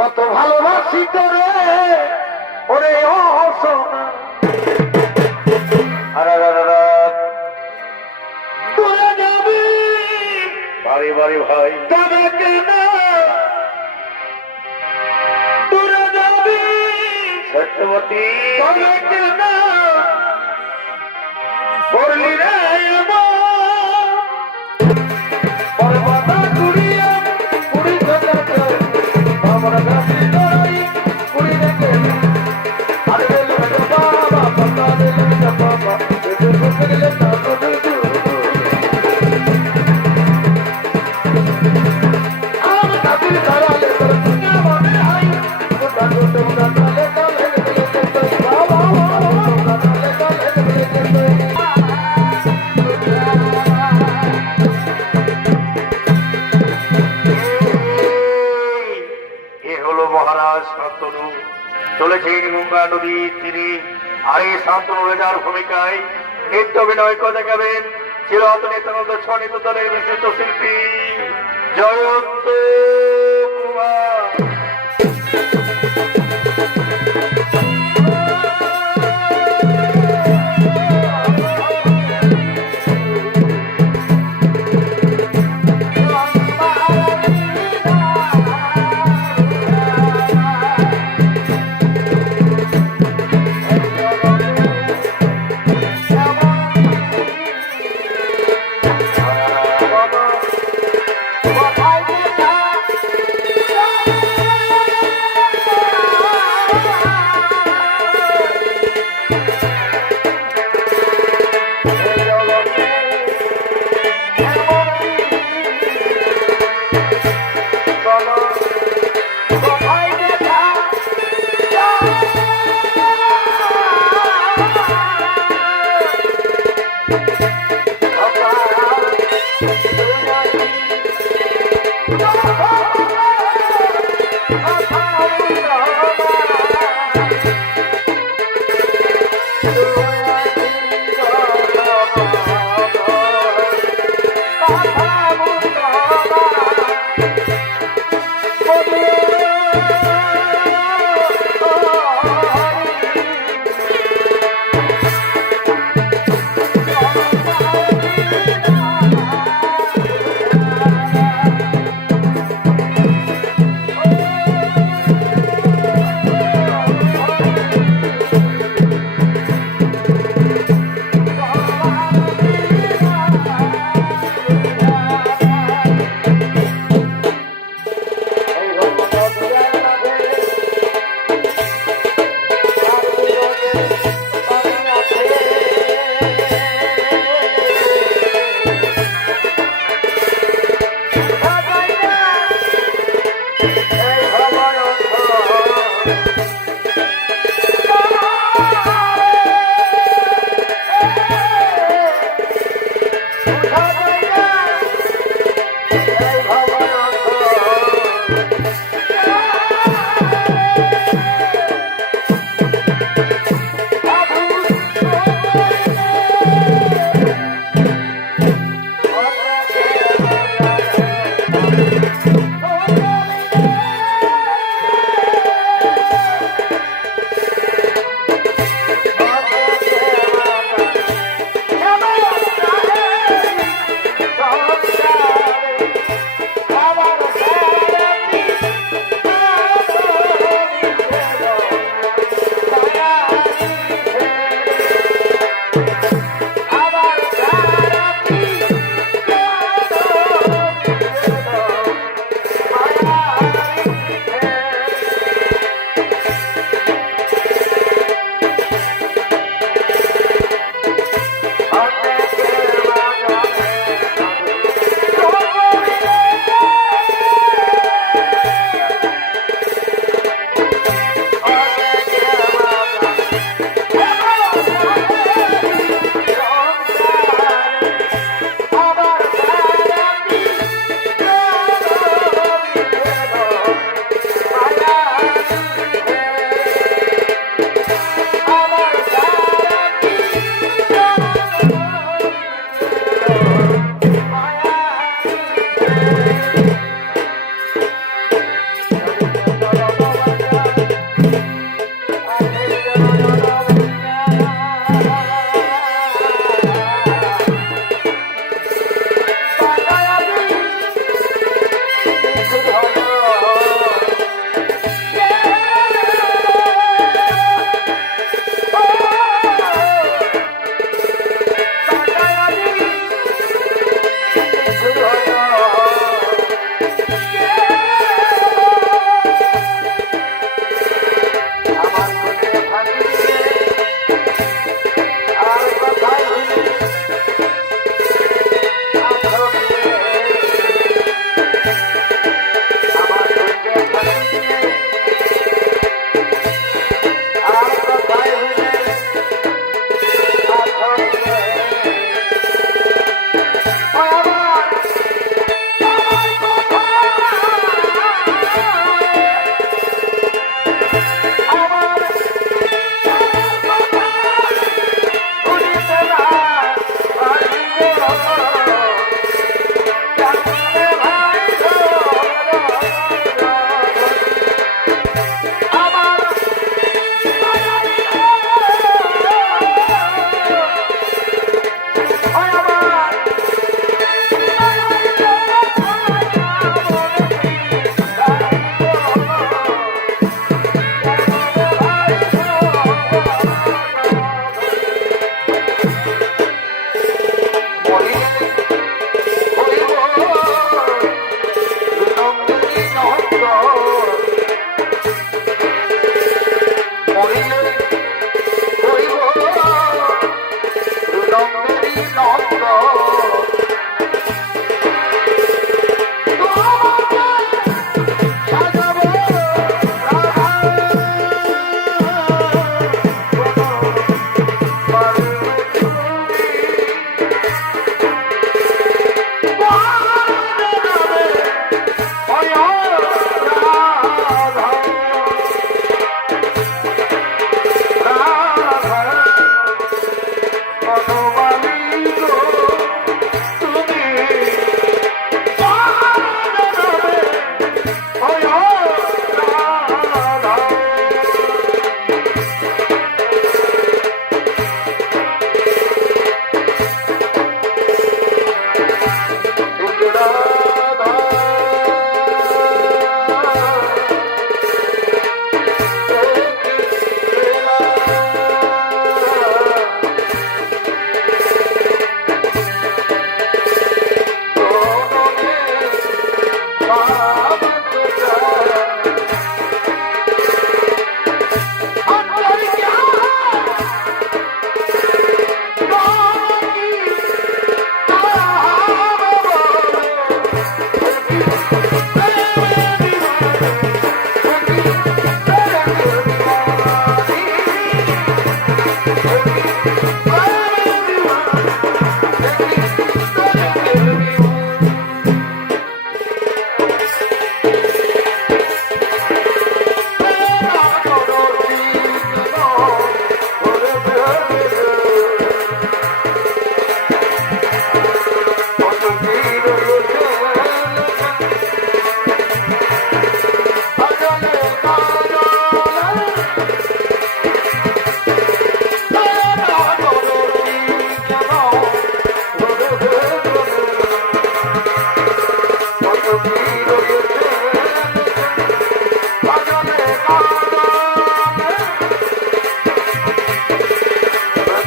কত ভালোবাসি তোরে ওরে ও সোনা তোরা যাবি বাড়ি বাড়ি ভাই তবে কেন তোরা যাবি সত্যবতী তবে কেন বললি রে পর্বতা কুড়িয়া কুড়ি আমার গাছি লড়াই কুড়ি রেখে আর গেল বাবা পাতা দিল বাবা দিলে আমার কাছে দাঁড়ালে তোর দুনিয়া মনে হয় তোমরা দাঁড়ালে কালে বাবা দাঁড়ালে কালে এ হলো মহারাজ শান্তনু, চলেছেন গঙ্গা নদীর তীরে। আর এই শান্তনু রাজার ভূমিকায় নৃত্য অভিনয় করে দেখাবেন চিরতন নিত্যানন্দ স্বনিত দলের বিশিষ্ট শিল্পী জয়ন্ত কুমার।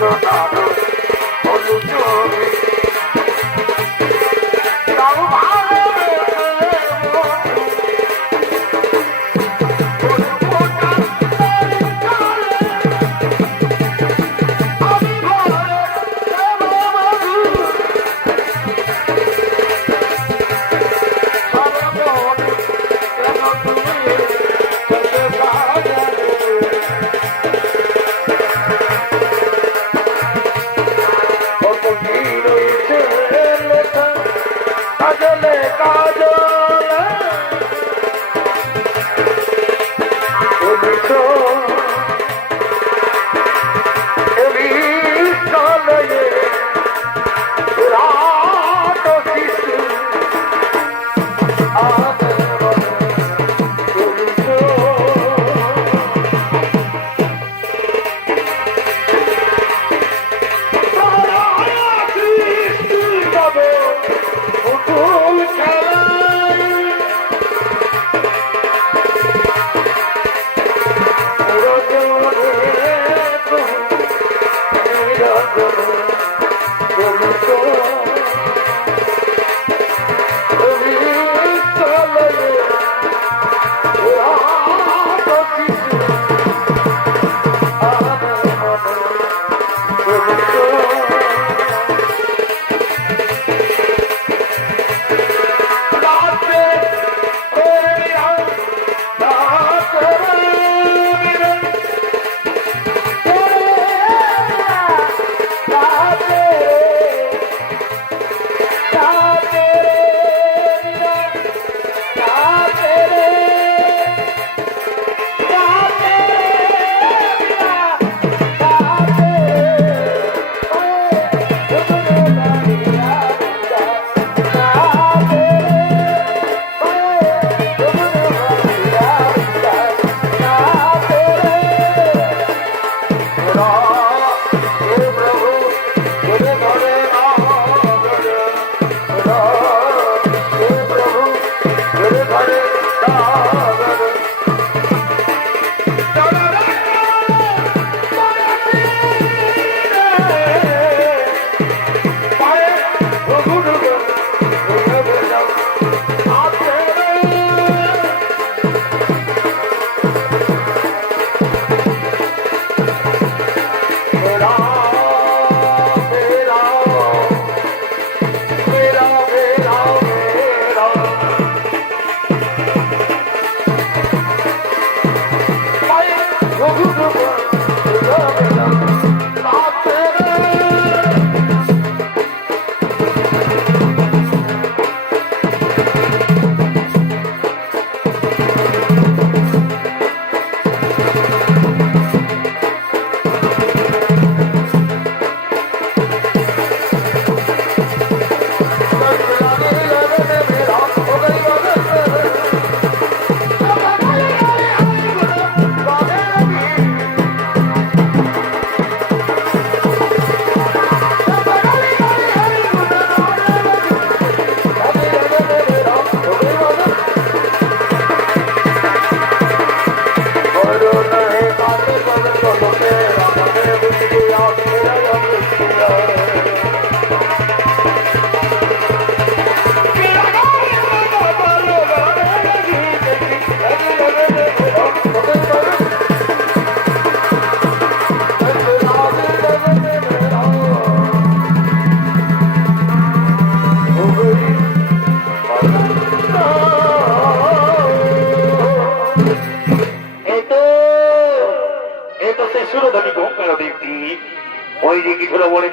সোনার হলু চোখে তাও ভালোবেসে বন্ধু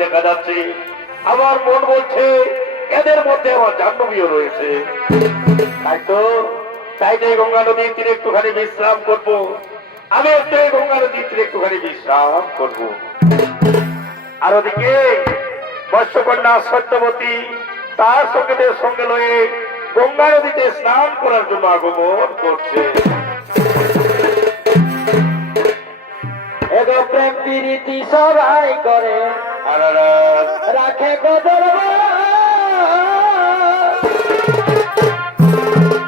দেখা যাচ্ছে। আমার মন বলছে এদের মধ্যে আমার জাহ্নবীও রয়েছে। তাই তো এই গঙ্গা নদীর তীরে একটুখানি বিশ্রাম করব। আমি একটু এই গঙ্গা নদীর তীরে একটুখানি বিশ্রাম করব। আর ওদিকে বর্ষকন্যা সত্যবতী তার সঙ্গীদের সঙ্গে লয়ে গঙ্গা নদীতে স্নান করার জন্য আগমন করছে। এগো প্রেম প্রীতি সবাই করে রাখে কদর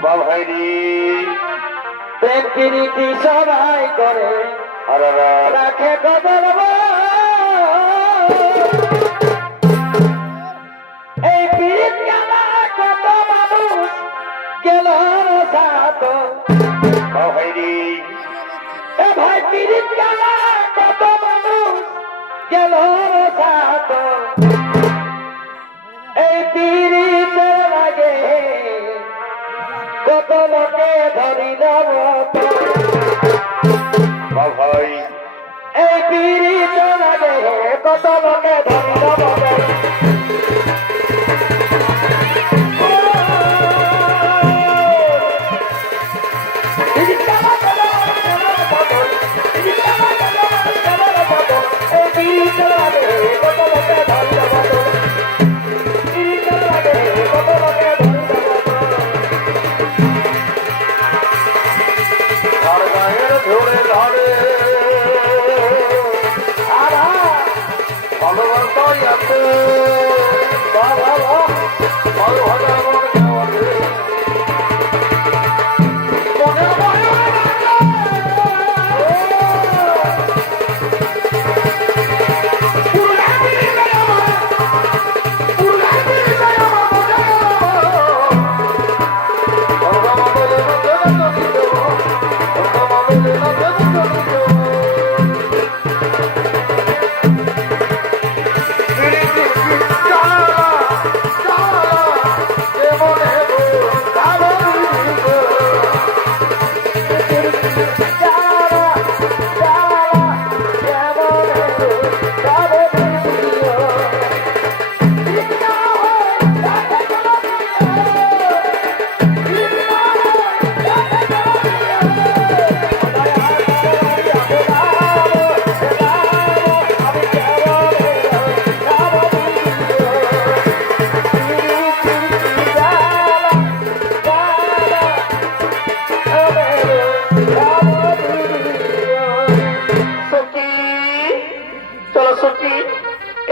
বাবাইরি প্রেম প্রীতি সবাই করে রাখে কদর গেল সাত এই পিড়িতে লাগে কত লোকে ধরিল ভাই এই পিড়িতে লাগে কত লোকে ধরিল ধরে ধরে ভালোবাসাই আছে ভালো ভালো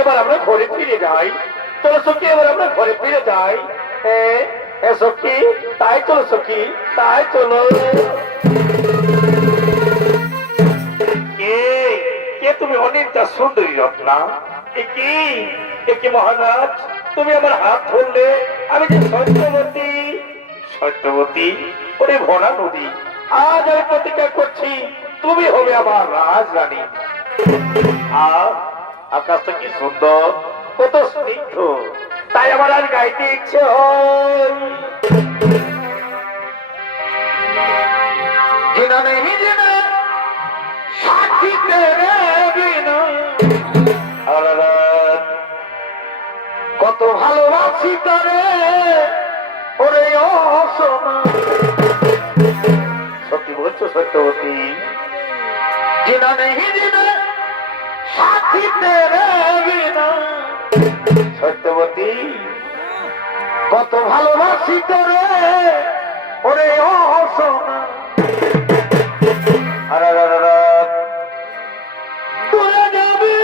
এবার আমরা ঘরে ফিরে যাই চলো সখী এবার আমরা ঘরে ফিরে যাই সখী তাই চলো সখী তাই চলো কে কে তুমি অনেকটা সুন্দরী রত্না কি মহারাজ তুমি আমার হাত ধরলে আমি যে সত্যবতী সত্যবতী ওরে ভরা নদী আজ আমি প্রতিজ্ঞা করছি তুমি হবে আমার রাজরানী আর আকাশটা কি সুন্দর কত স্নিগ্ধ তাই আমার আর গাইতে ইচ্ছে হয় জিনা নেই জিনা সাথী তেরে বিনা কত ভালোবাসি তারে ওরে অসনা সত্যি বলছো সত্যবতী জিনা নেই জিনা সাথী তেরে বিনা সত্যবতী কত ভালোবাসি তোরে ওরে অসনা তোরা যাবি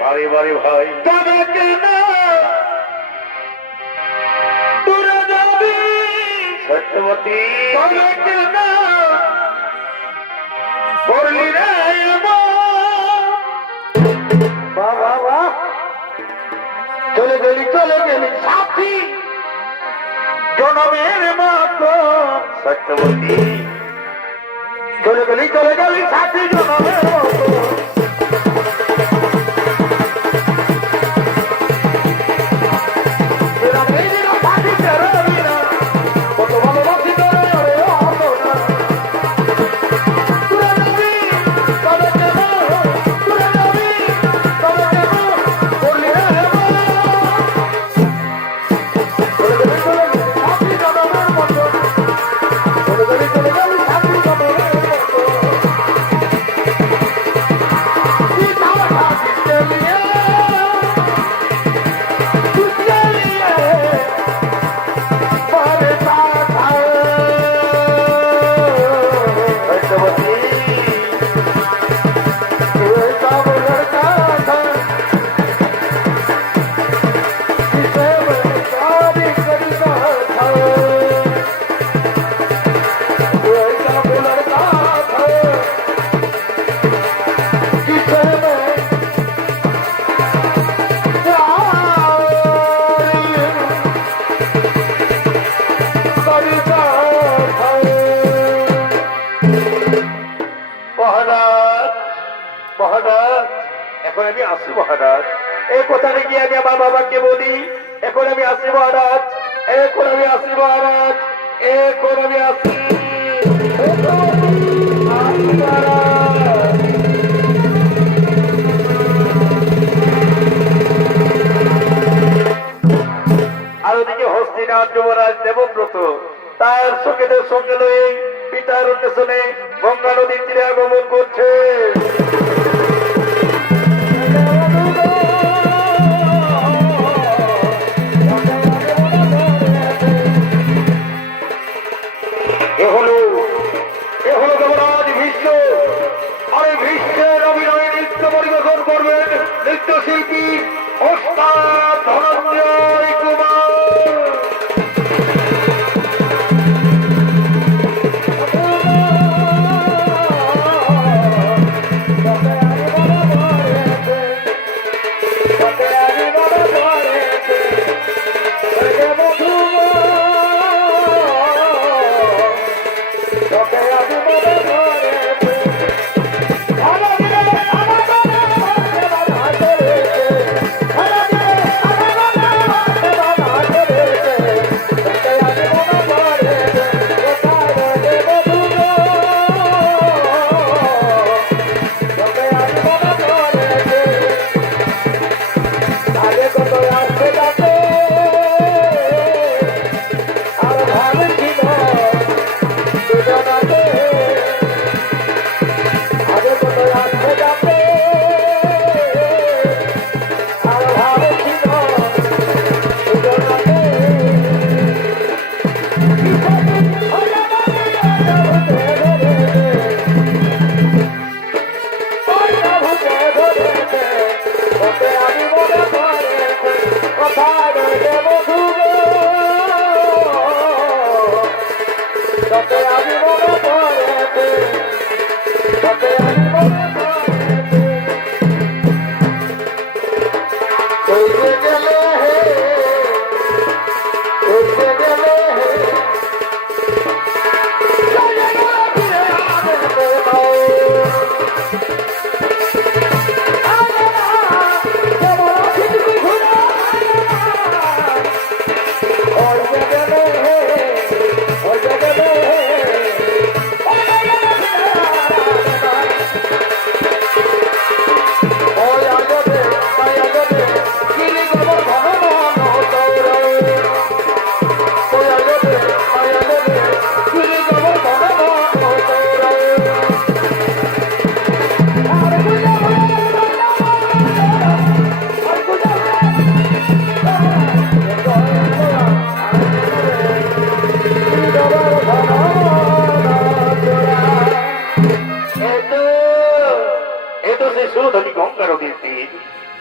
বাড়ি বাড়ি ভাই তবে কেন তোরা যাবি সত্যবতী তবে কেন বললি রে বাবা চলে গেলি সাথী জনমের মতো সত্যবতী চলে গেলি সাথী জনমের মতো কত ভালোবাসি তোরে ওরে অসনা এখন আমি আসি মহারাজ। এই কথাটা কি আমি আমার বাবাকে বলি? এখন আমি আসি মহারাজ, এখন আমি আসি মহারাজ, এখন আমি আসি। আসি মহারাজ। আর ওদিকে হস্তিনাথ যুবরাজ দেবব্রত তার সঙ্গীদের সঙ্গে লয়ে পিতার উদ্দেশ্যে গঙ্গা নদীর তীরে আগমন করছে। এ হলো যুবরাজ ভীষ্ম। আর এই ভীষ্মের অভিনয়ে নৃত্য পরিবেশন করবেন নৃত্যশিল্পী ওস্তাদ ধনঞ্জয় কুমার।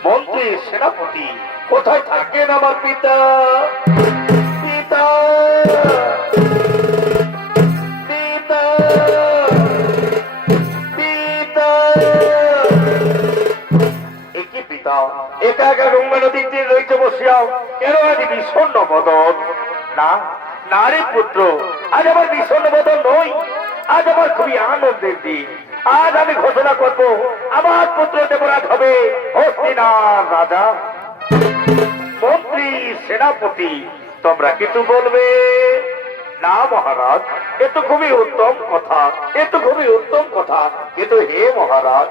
মন্ত্রী সেনাপতি কোথায় থাকেন আমার পিতা? পিতা পিতা পিতা একই পিতা একা একা গঙ্গা নদীর তীরে রয়েছে বসিয়াও কেন আজ বিষণ্ণ বদন? না নারী পুত্র, আজ আমার বিষণ্ণ বদন নই, আজ আমার খুবই আনন্দের দিন। আজ আমি ঘোষণা করবো আমার পুত্র দেবরাজ হবে হস্তিনার রাজা। মন্ত্রী সেনাপতি তোমরা কিছু বলবে না? মহারাজ এ তো খুবই উত্তম কথা, এ তো খুবই উত্তম কথা, কিন্তু হে মহারাজ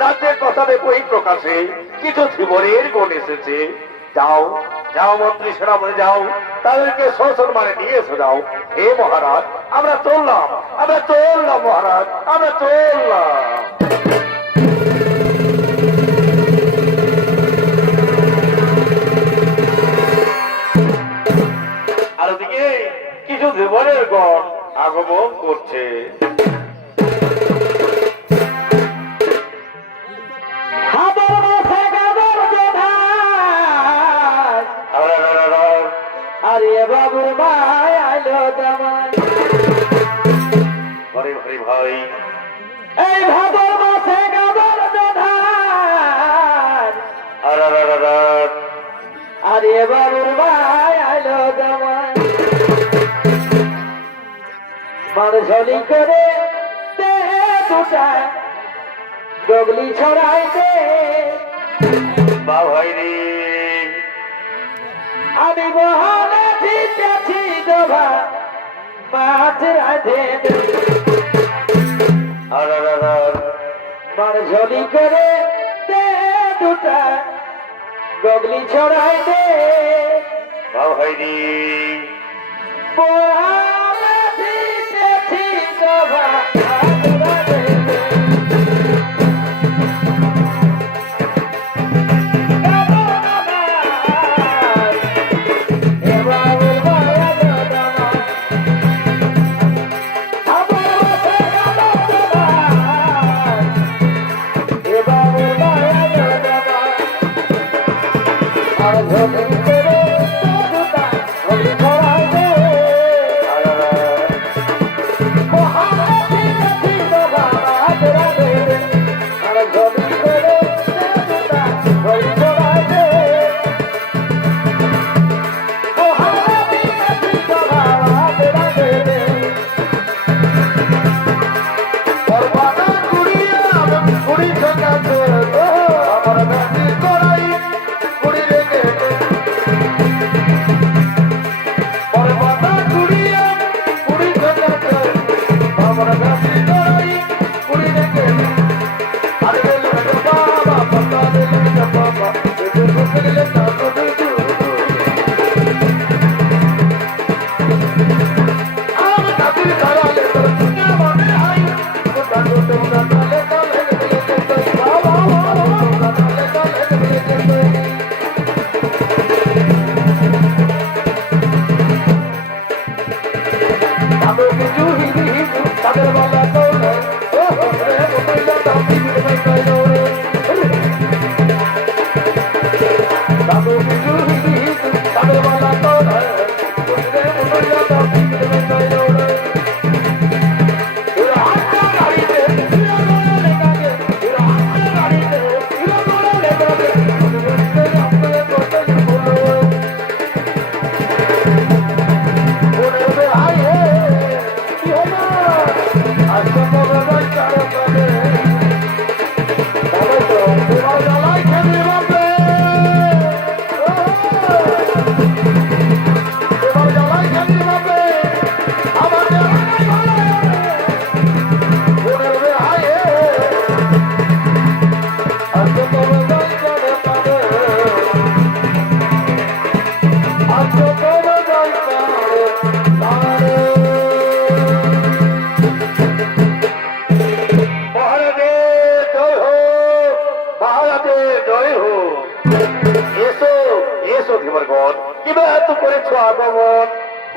রাজ্যের কথা বই প্রকাশে কিছু জীবনের গুণ এসেছে। যাও যাও মন্ত্রী সেনাপতি যাও, তাদেরকে সসম্মানে নিয়ে এসে যাও। হে মহারাজ আমরা চললাম, আমরা চললাম মহারাজ, আমরা চললাম। আর ওদিকে কিছু জীবনের গণ আগমন করছে। আরে বাবুর ভাই আইলো জামাই, ভাই ভাই ভাই এই ভাদর মাসে গাবর প্রধান। আরে বাবুর ভাই আইলো জামাই, মানসলি করে দে দুটা ডগলি ছড়াই দে, বা ভাই রে আমি বহানা দিতেছি দোভা মাছ রাধে আর মার ঝলি করে দে দুটা গগলি ছড়াই দে বা ভাই রে বহানা দিতেছি দোভা মাছ রাধে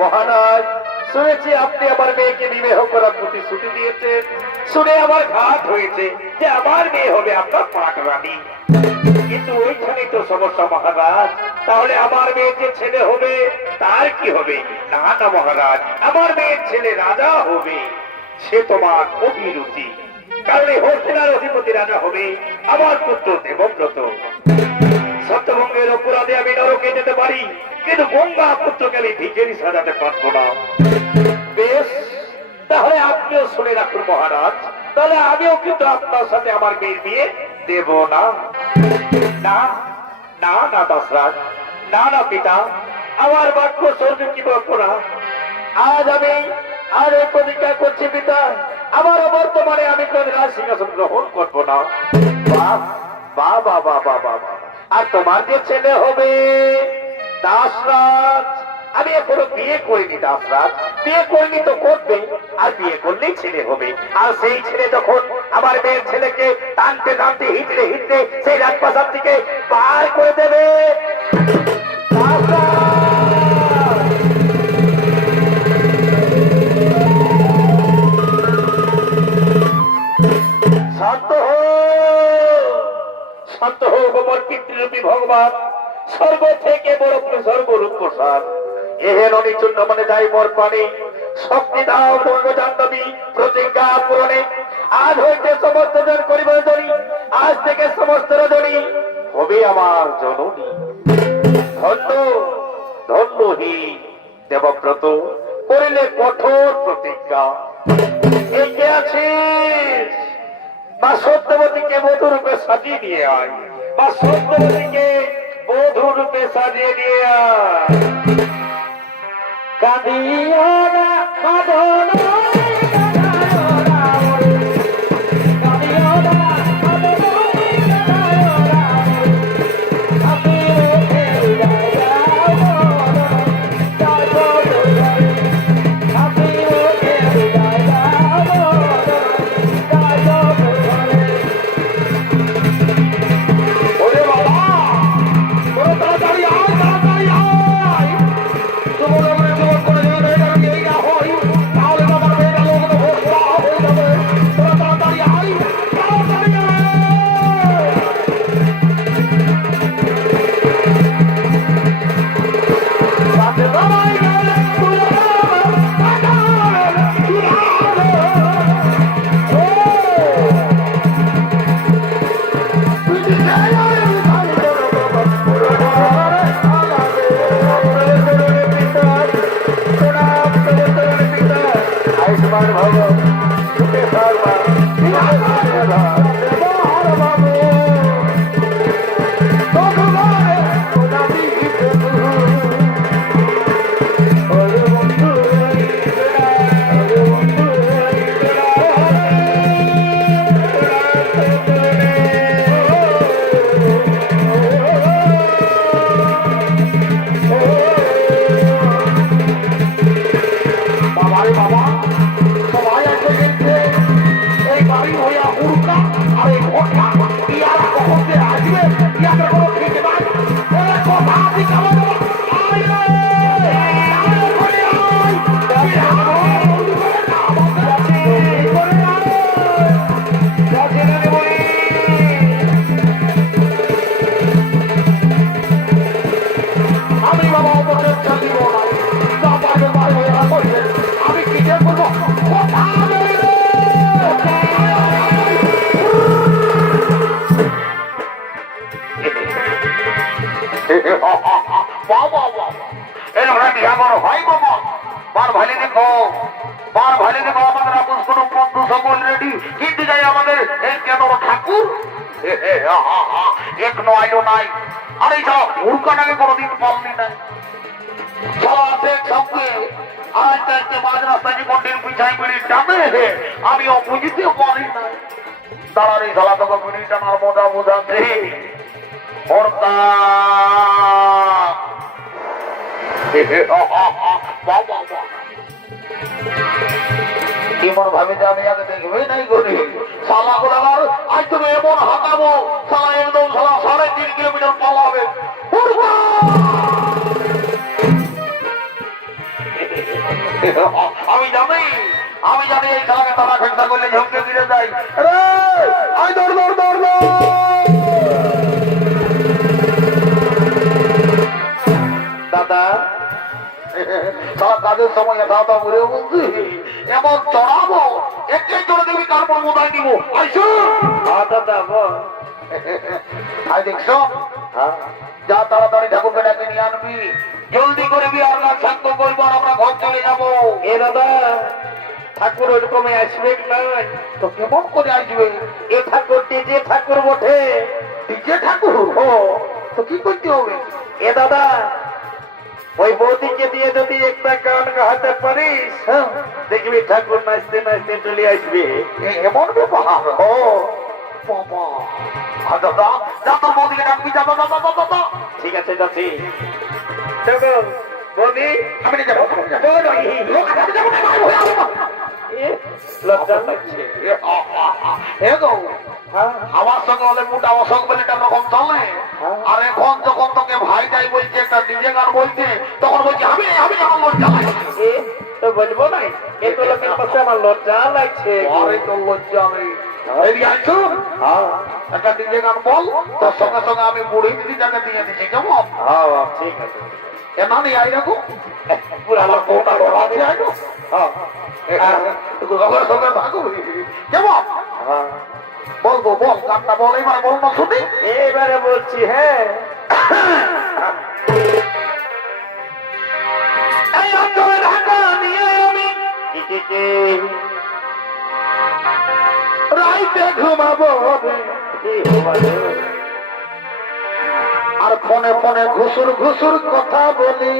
মহারাজ শুনেছি আপনি আমার মেয়েকে বিবাহ করার প্রতিশ্রুতি দিয়েছেন শুনে আমার ঘাট হয়েছে যে আমার মেয়ে হবে আপনার পাটরানী কিন্তু ওইখানে তো সমস্যা মহারাজ তাহলে আমার মেয়ের যে ছেলে হবে তার কি হবে না না মহারাজ আমার মেয়ের ছেলে রাজা হবে সে তোমার অভিরুচি কারণ এই হস্তিনার অধিপতি রাজা হবে আমার পুত্র দেবব্রত সত্যভঙ্গের অপরাধে আমি নরকে যেতে পারি কিন্তু গঙ্গা পুত্রকে আমি ভিখারি সাজাতে পারবো না বেশ তাহলে আপনিও শুনে রাখুন মহারাজ তাহলে আমিও কিন্তু আপনার সাথে আমার মেয়ের বিয়ে দেব না না না না দশরাজ না না পিতা আমার বাক্য স্বর্গ কি বলবো না আজ আমি আর এই প্রতিজ্ঞা করছি পিতা আমার বর্তমানে আমি কোন রাজ সিংহাসন গ্রহণ করবো না বাহ বাহ বাহ বাহ বাহ বাহ আর তোমার যে ছেলে হবে দাসরাজ আমি এখনো বিয়ে করিনি দাসরাজ বিয়ে করিনি তো করবে আর বিয়ে করলেই ছেলে হবে আর সেই ছেলে যখন আমার মেয়ের ছেলেকে টানতে টানতে হিটলে হিটলে সেই রাজপ্রাসাদ থেকে বার করে দেবে শান্ত হো শান্ত হো গোবর পিতৃরূপী ভগবান স্বর্গ থেকে বড় স্বর্গরূপ প্রসাদ এহেন অনিচূর্ণ মানে যাই মোর পানি শক্তি দাও তোমাকে জানবি প্রতিজ্ঞা পূরণে আজ হইতে সমস্ত জন করিব জনী আজ থেকে সমস্ত রজনী হবে আমার জননী ধন্য ধন্যহী দেবব্রত করিলে কঠোর প্রতিজ্ঞা এগিয়ে আছিস বা সত্যবতীকে মধুরূপে সাজিয়ে নিয়ে আয় বা সত্যবতীকে বধূ রূপে সাজিয়ে দিয়ে আয়। কাঁদিও না মাদন ঠাকুর এক নয় নাই আর এই সব মূর্খটাকে কোনোদিন পালনি নাই আমিও বুঝতে পারি না তার এই খেলা তোকে বিড়ি টানার মজা বোঝাচ্ছে এমন ভাবে যে আমি আগে দেখবে নাই করি সালা গোলাগার আজ তুমি এমন হাঁকাবো সালা একদম সালা 3.5 কিলোমিটার পালাবে আমি জানি এই খেলাকে তারা ফেকটা করলে ঝমকে ফিরে যাই দাদা কাজের সময় দাদা বলে বলছি এমন চড়াবো একটাই চড়ে দেবি তারপর মোদায় দিব দেখছো যা তাড়াতাড়ি ঠাকুরকে ডাকে নিয়ে আনবি জলদি করে বিয়ার গাছ শান্ত করবো আর আমরা ঘর চলে যাবো এ দাদা ঠাকুর ওরকমই আসবে নয় তো কেমন করে আসবে এ ঠাকুর যে ঠাকুর বটে যে ঠাকুর ও তো কি করতে হবে এ দাদা ওই বৌদিকে দিয়ে যদি একটা গান গাহাতে পারিস দেখবি ঠাকুর নাচতে নাচতে চলে আসবে এমন ব্যাপার ও বাবা দাদা যা তোর বৌদিকে ডাকবি যা দাদা ঠিক আছে যাচ্ছি দেখো বৌদি আমি যাবো লজ্জা লাগছে আমার সঙ্গে ওদের মোটা অশোক বলে একটা রকম চলে আর এখন যখন তোকে ভাই যাই বলছে একটা নিজে গান বলছে তখন বলছি আমি আমার লজ্জা লাগছে তো বলবো না এ তো লোকের পাশে আমার লজ্জা লাগছে আরে তো লজ্জা নেই একটা নিজে গান বল তোর সঙ্গে সঙ্গে আমি বুড়ি দিদিটাকে দিয়ে দিচ্ছি কেমন ঠিক আছে এ না নেই আই রাখো আমার বউটা লড়া দিয়ে আইনো সঙ্গে থাকো কেমন বলবো বল গানটা বল এবার বল না শুনি এবারে বলছি হ্যাঁ এই অঞ্চলে ঢাকা নিয়ে আমি রাইতে ঘুমাবো ফোনে ফোনে ঘুসুর ঘুসুর কথা বলি।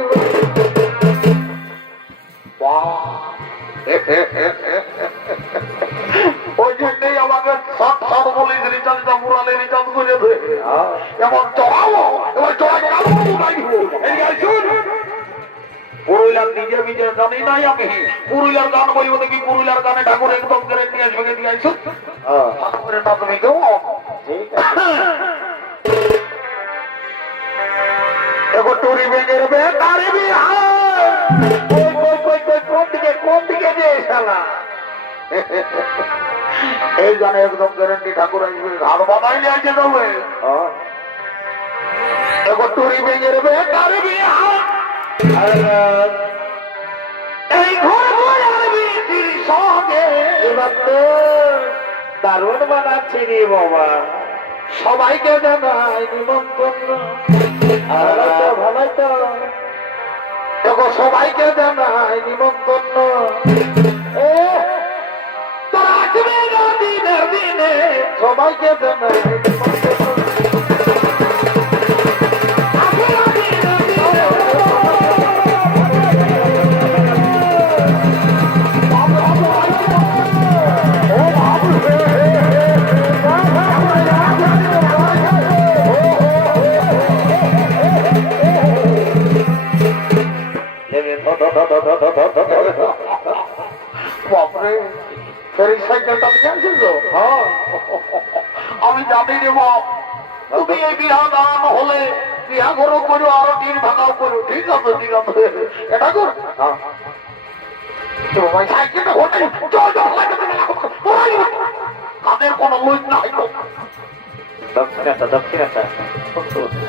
ওই জন্যই আমাকে সব সব বলি রিচার্জটা মুরালে রিচার্জ করে দেয়। এমন চড়াবো, এবার পুরুলিয়ার নিজে নিজে জানি নাই আমি। পুরুলিয়ার গান বলবো দেখি, পুরুলিয়ার গানে ঠাকুর একদম করে নিয়ে আসবে, দিয়ে আইসো ঠাকুরের না তুমি কেউ টুরি বেগের বেতারে কোন দিকে যে শালা এই গানে একদম গ্যারান্টি ঠাকুর আসবে, ঘাড় বানাই নিয়ে আসে তবে এগো টুরি বেগের বেতারে এই ঘর সঙ্গে এবার তো দারুণ বানাচ্ছে রে বাবা। সবাইকে জানাই নিমন্ত্রণ, ভালোই তো দেখো সবাইকে জানাই নিমন্ত্রণ। ও তোরা আসবে না দিনের দিনে, সবাইকে জানাই নিমন্ত্রণ। বাপরে ফেরি সাইকেলটা নিয়ে আসিস? আমি জানি রে বাপ, তুমি এই বিহা দাঁড়ানো হলে বিহা করো করো, আরো টিন ভাঙাও করো। ঠিক আছে ঠিক আছে, এটা কর সাইকেলটা ঘটে তাদের কোনো লুজ নাই। দক্ষিণাটা দক্ষিণাটা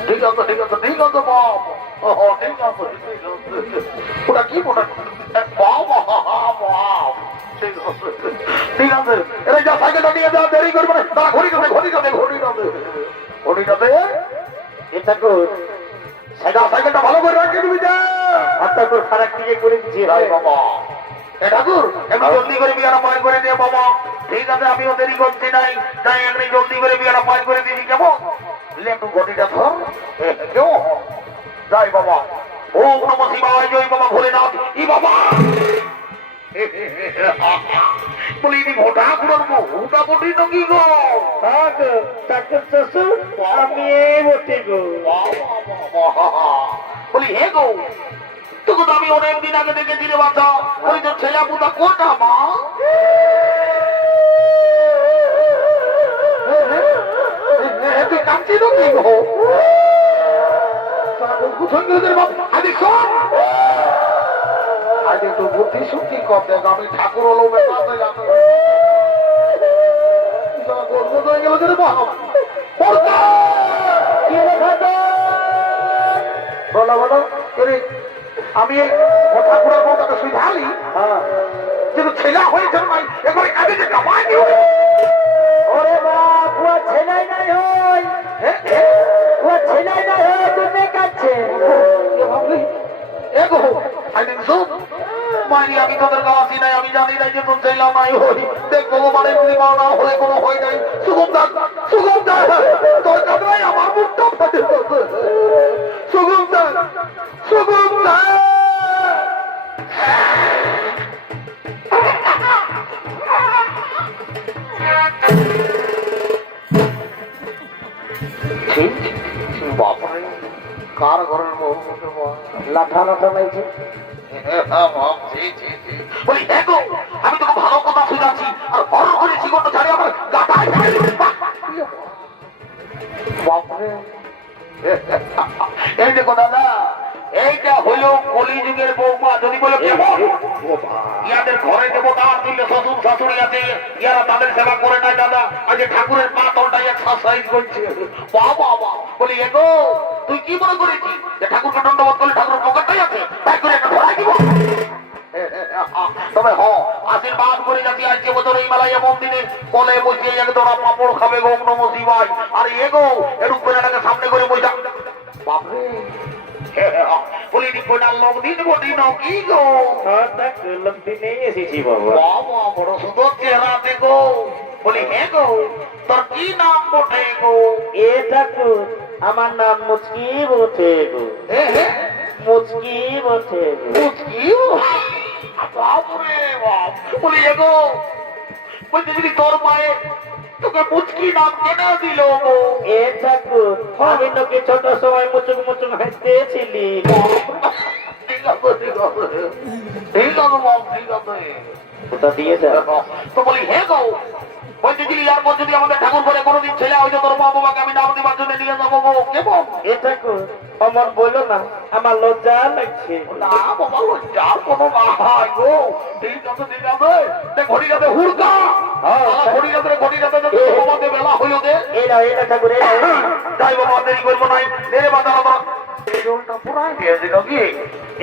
ঠিক আছে ঠিক আছে ঠিক আছে বাপ, ঠিক আছে ওটা কি ওটা ঠিক আছে। এরা যা সাইকেলটা নিয়ে যাওয়া দেরি করবে না, তারা ঘড়ি যাবে ঘড়ি যাবে ঘড়ি যাবে ঘড়ি যাবে। এটা কর সাইকেলটা ভালো করে রাখি তুমি, যা হাতটা করে খারাপ দিকে করে দিচ্ছি বাবা। এটা কর একটু জলদি করে বিয়ারা পার করে দে বাবা। ঠিক আছে আমিও দেরি করছি নাই, তাই একটু জলদি করে বিয়ারা পার করে দিবি কেমন? একটু ঘটিটা ধর কেউ যাই বাবা। ওম নমঃ শিবায়, জয় বাবা ভোলেনাথ। ই বাবা বলি ঘটা করবো ওটা বটি নাকি গো? আমি বটি গো বলি হে গো, তোকে তো আমি অনেকদিন আগে দেখেছি রে বাচ্চা। ওই তো ছেলে পুতা কোটা মা তুই কাঁদছি তো কি গো? আজ একটু বুদ্ধি শুদ্ধি কম দেখ, আমি ঠাকুর হলো বলো বলো আমি ঠাকুরের মতো সুধালি কিন্তু ছেলে হয়েছে নাই এবারে কাজে যে কামাই ওরে বাপ ও ছেলে নাই হই ও ছেলে নাই হই তুমি কাছে এগো আইদিন সুপ মাইরি আমি তোদের কাছে নাই, আমি জানি না যে তোর ছেলে নাই হই। দেখ ভগবানের কৃপা না হলে কোনো হয় নাই। সুগন্ধা তোর কাছে আমার মুখটা ফাটে সুগন্ধা সুগন্ধা বাপরে কার ঘরের লাঠা লাঠা লাগছে। বলি দেখো আমি তোকে ভালো কথা শুনাচ্ছি আর বড় করে জীবনটা ছাড়ি আমার গাটায় বাপরে। এই দেখো দাদা, এইটা হলো কলিযুগের বৌমা। যদি বলো কেমন ইয়াদের ঘরে দেবতা তুল্য শ্বশুর শাশুড়ি আছে, ইয়ারা তাদের সেবা করে নাই দাদা। আজ ঠাকুরের পা তলটাই এক্সারসাইজ করছে। বাবা বলি এগো তুই কি মনে করেছিস যে ঠাকুরকে দণ্ডবোধ করলে ঠাকুরের পকেটটাই আছে তাই করে একটা ধরাই দিব? তবে আশীর্বাদ করে যাচ্ছি আজকে বছর এই মেলায় এমন দিনে কলে বসিয়ে এক দোড়া পাপড় খাবে গো নমঃ শিবায়। আর এগো এরূপ করে সামনে করে বইটা বাপরে বলি লোক দিন বটি কি গো? লোক দিনে এসেছি বাবা। বাবা বড় সুন্দর চেহারা আছে গো। বলি হে গো তোর কি নাম বটে গো? এটা আমার নাম মুচকি বটে গো, মুচকি বটে গো। মুচকি বাপরে বাপ বলি এগো বলতে যদি তোর মায়ে তোকে মুচকি নাম কেন দিল গো? এ ঠাকুর, আমি তোকে ছোট সময় মুচুক মুচুক হাসতেছিলি। ঠিক আছে ঠিক আছে ঠিক আছে বাপ ঠিক আছে। ওটা দিয়ে যা। তো বলি হে গো বলতে যদি আর বল যদি আমাদের ঠাকুর করে কোনোদিন ছেলে হয়তো তোর মা বাবাকে আমি নাম দেবার জন্য নিয়ে যাবো গো কেমন? এ ঠাকুর, অমন বলো না, আমার লজ্জা লাগছে। না বাবা যা কোনো না হয় গো। ঠিক আছে ঠিক আছে ঘড়ি যাতে হুড়কা ঘড়ি যাতে বাবাকে বেলা হইল দে এরা ঠাকুর, এরা যাই বাবা দেরি করবো নাই দেরে বাবা বাবা জলটা পুরাই দিয়েছিল কি?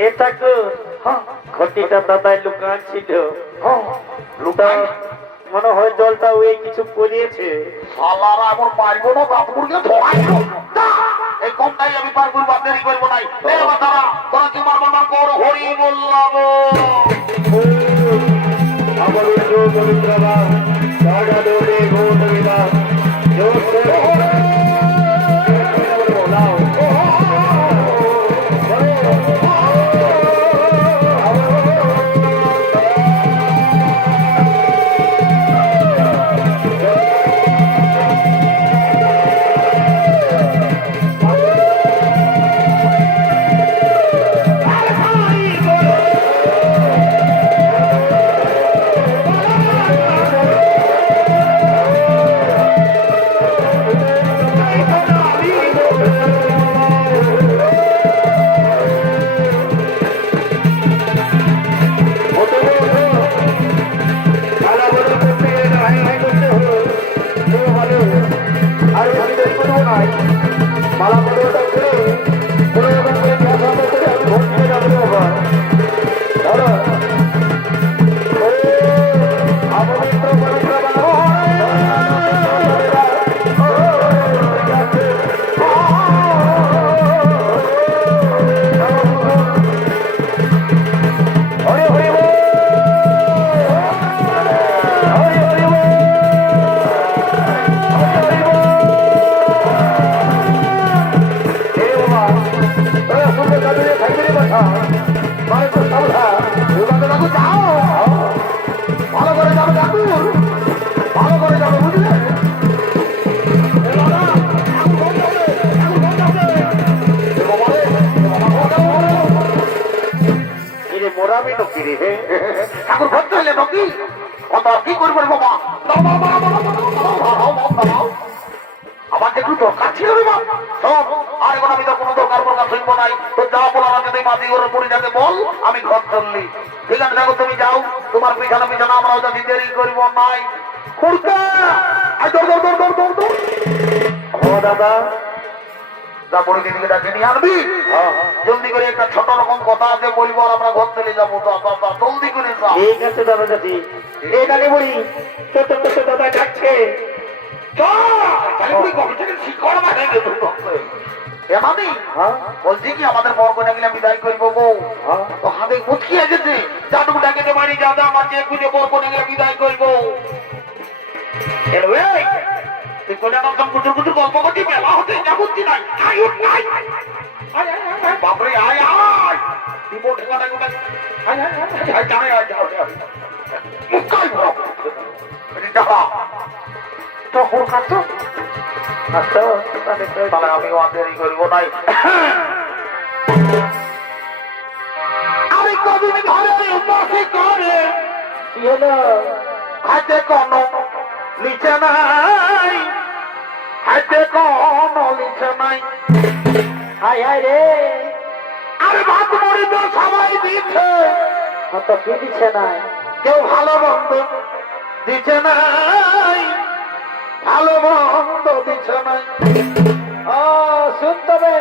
এ ঠাকুর, হ্যাঁ ঘটিটা দাদাই লুকান ছিল, হ্যাঁ লুটাই মনে হয় জলটা ওই কিছু করিয়েছে। শালারা আমার পারবো না বাপুরকে ধরাই এই কমটাই আমি পার করবো আর দেরি করবো নাই দেরে বাবা তোরা কি মারবার মার কর হরি বললাম আমার পবিত্রবা সাগা দোরে গোদবিবা জোসে বলাও ঠাকুর ভর্তি হইলে নাকি কি করবো বাবা আমার একটু দরকার ছিল রে বাবা শোন আর এখন আমি তো কোনো দরকার প্রকাশ হইব নাই তো যা বলার যদি মাঝি ওর পরিটাকে বল আমি ঘর চললি ঠিক আছে দেখো তুমি যাও তোমার পিছানা পিছানা আমরা যদি দেরি করবো নাই খুঁড়তে ও দাদা, যা বড় দিদিকে ডাকে নিয়ে আনবি জলদি করে একটা ছোট রকম কথা আছে বলবো আর আমরা ঘর চলে যাবো জলদি করে যা ঠিক আছে দাদা দাদি। এই গালি বুড়ি ছোট ছোট দাদা ডাকছে। বলছি কি আমাদের বরকনে গেলে বিদায় করবো গো তো হাতে মুচকি এসেছে চাটুকু ডাকে বাড়ি যাও আমার যে খুঁজে বরকনে গেলে বিদায় করবো তুই কোনে নাম কুচুর কুচুর গল্প করছি মেলা হতে যা করছি নাই বাপরে আয় আয় দিব ঠেকাটা কোথায় আয় আয় আয় আয় আয় যাও যাও মুক্কাই বড় এটা তো হোক কাটো আচ্ছা তাহলে আমি দেরি করবো নাই আমি কদিন ধরে উপাসি করে কি হলো? হাতে কোনো নিচে নাই হাতে কোনো নিচে নাই হাই হাই রে, আরে ভাত মরি তো সবাই দিচ্ছে কত কি দিচ্ছে না? কেউ ভালো বন্ধু দিচ্ছে নাই ভালো বন্ধু দিচ্ছে নাই ও শুনতে হবে,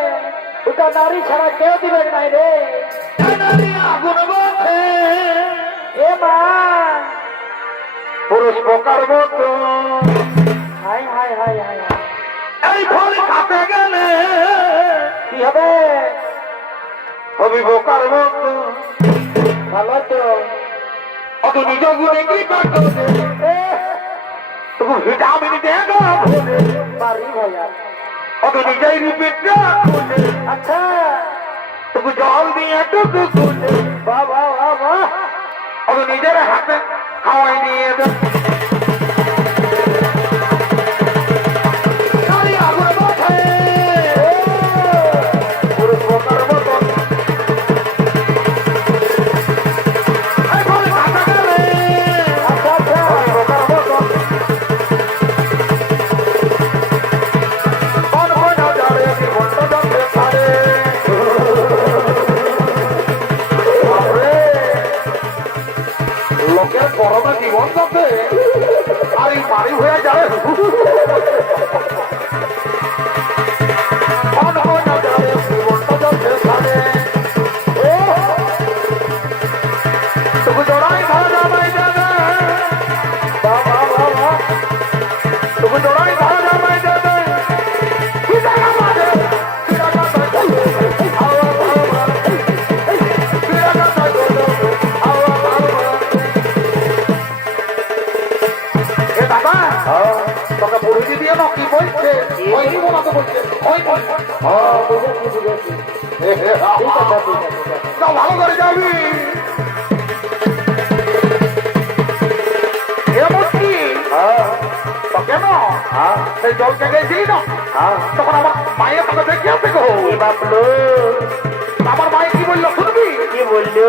ওটা নারী ছাড়া কেউ দিবে নাই রে। আগুন বলছে এ মা, পুরুষ পোকার মতো high high high high high. এই ফল খাতে গেলে কি হবে? হবি পোকার মতো ভালো তো অত নিজ গুণে কৃপা করে তবু ভিটামিন দেগো পারি ভাইয়া। অত নিজেই রিপিটটা খুলে আচ্ছা টুকু জল দিয়ে টুকু খুলে বাহ বাহ বাহ বাহ অত নিজের হাতে খাওয়াই দিয়ে দে খালি আগুন মাথায় পুরো পোকার মতন এখন মাথা গেলে আচ্ছা আচ্ছা পোকার মতন কোন কোন যারে জীবনটা যাচ্ছে ছাড়ে বাপরে লোকের গরমে জীবন যাচ্ছে আর এই বাড়ি হয়ে যায় কোন কোন যারে জীবনটা যাচ্ছে ছাড়ে তবু জোড়াই ধরা যাবাই যাবে বাহ বাহ বাহ বাহ তবু জোড়াই ধরা যাবাই যাবে তোকে পুরুষি দিয়ে না কি বলছে ওই দিব না তো বলছে ওই বুঝেছি বুঝেছি ঠিক আছে ঠিক আছে ঠিক আছে তো ভালো করে যাবি এমন কি তো কেন সেই জল থেকে দিই না তখন আমার মায়ের তোকে দেখে আসতে গো বাবলু আমার মায়ে কি বললো শুনবি কি বললো